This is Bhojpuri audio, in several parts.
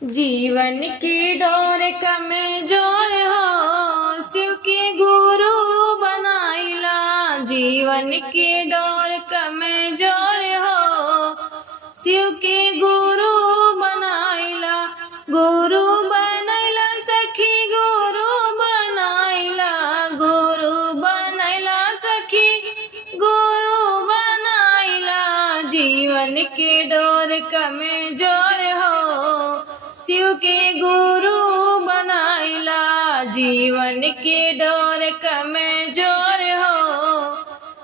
जीवन की डोर कमजोर हो, शिव के गुरु बनाइला। जीवन की डोर कमजोर हो, शिव के गुरु बनाइला। गुरु बनैला सखी, गुरु बनाइला। गुरु बनैला सखी, गुरु बनाइला। जीवन के डोर कमजोर हो, शिव के गुरु बनाइला। जीवन के डोर कमजोर हो,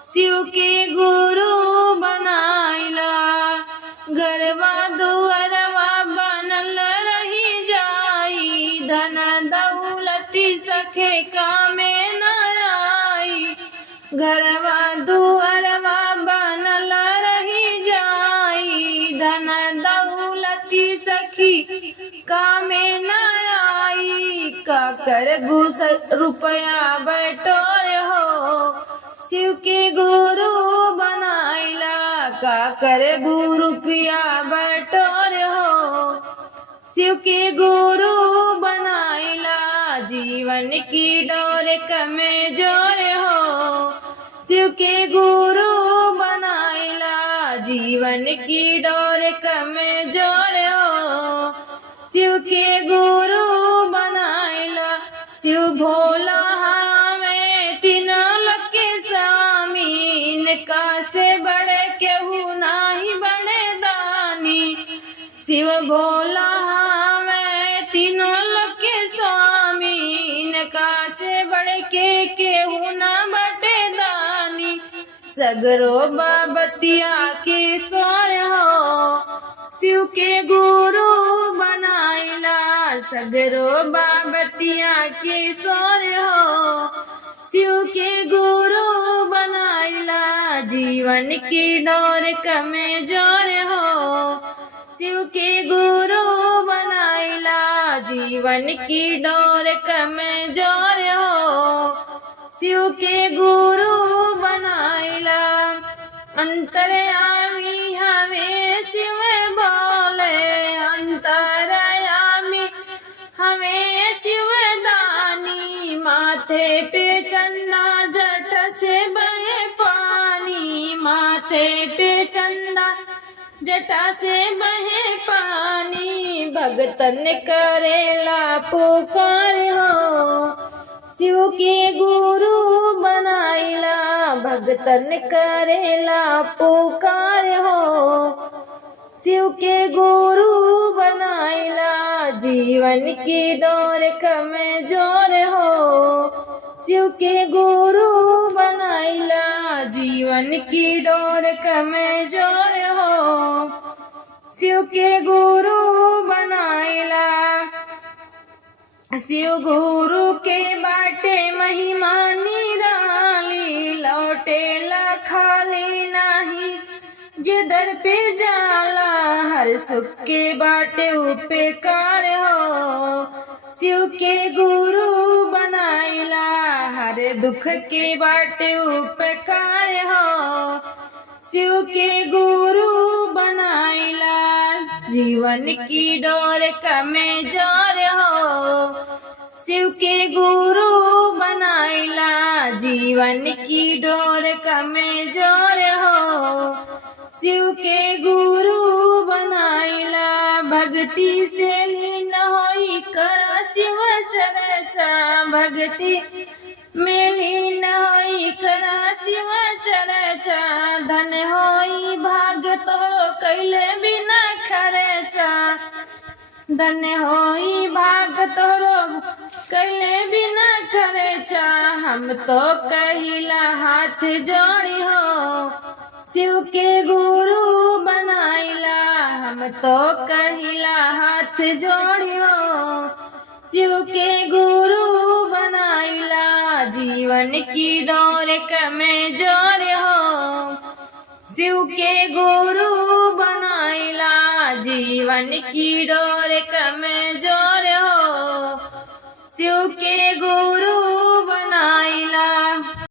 शिव के गुरु बनाइला। घरवा दुअरवा बनल रही जाई, धन दौलती सखे कामे न आई। घरवा दुअरवा बनल रही जाई, धन दौलती सखी कामे न आई। का करबू रुपया बटोर हो, शिव के गुरु बनाइला। का करबू रुपया बटोर हो, शिव के गुरु बनाइला। जीवन की डोर कमजोर हो, शिव के गुरु बनाइला। जीवन की डोर कमजोर हो, शिव के गुरु बनाइला। शिव भोला हमें तीनों लोक के स्वामी, इनका से बड़े केहू नाही बड़े दानी। शिव भोला हमें तीनों लोक के स्वामी, इनका से बड़े के केहू ना बटे दानी। सगरो बाबतिया के स्वर हो, शिव के गुरु बनाइला। सगरो बाबतिया के स्वर हो, शिव के गुरु बनाइला। जीवन की डोर कमजोर हो, शिव के गुरु बनाइला। जीवन की डोर कमजोर हो, शिव के गुरु बनाइला। अंतर्यामी हमें शिव बोले, अंतर्यामी हमें शिव दानी। माथे पे चंदा जट से बहे पानी, माथे पे चंदा जटा से बहे पानी। भगतन करेला पुकार हो, शिव के गुरु बनाइला। भगतन करेला पुकार हो, शिव के गुरु बनाइला। जीवन की डोर कमजोर हो, शिव के गुरु बनाइला। जीवन की डोर कमजोर हो, शिव के गुरु बनाइला। शिव गुरु के बाटे महिमा निराली, लौटेला खाली नाही जिधर पे जाला। हर सुख के बाटे उपकार हो, शिव के गुरु बनाइला। हर दुख के बाटे उपकार हो, शिव के गुरु बनाइला। जीवन की डोर कमजोर हो, शिव के गुरु बनाइला। जीवन की डोर कमजोर हो, शिव के गुरु बनाइला। भक्ति से लीन होई करा शिव चर्चा, भक्ति में लीन होई करा शिव चर्चा। धन होई भाग्य तोरो कैले बिना खर्चा, धन होई भाग्य तोरो कैले बिना खर्चा। हम तो कहिला हाथ जोड़ी हो, शिव के गुरु बनाइला। हम तो कहिला हाथ जोड़ियो, शिव के गुरु बनाइला। जीवन की डोर कमजोर हो, शिव के गुरु बनाइला। जीवन की डोर कमजोर हो, शिव के गुरु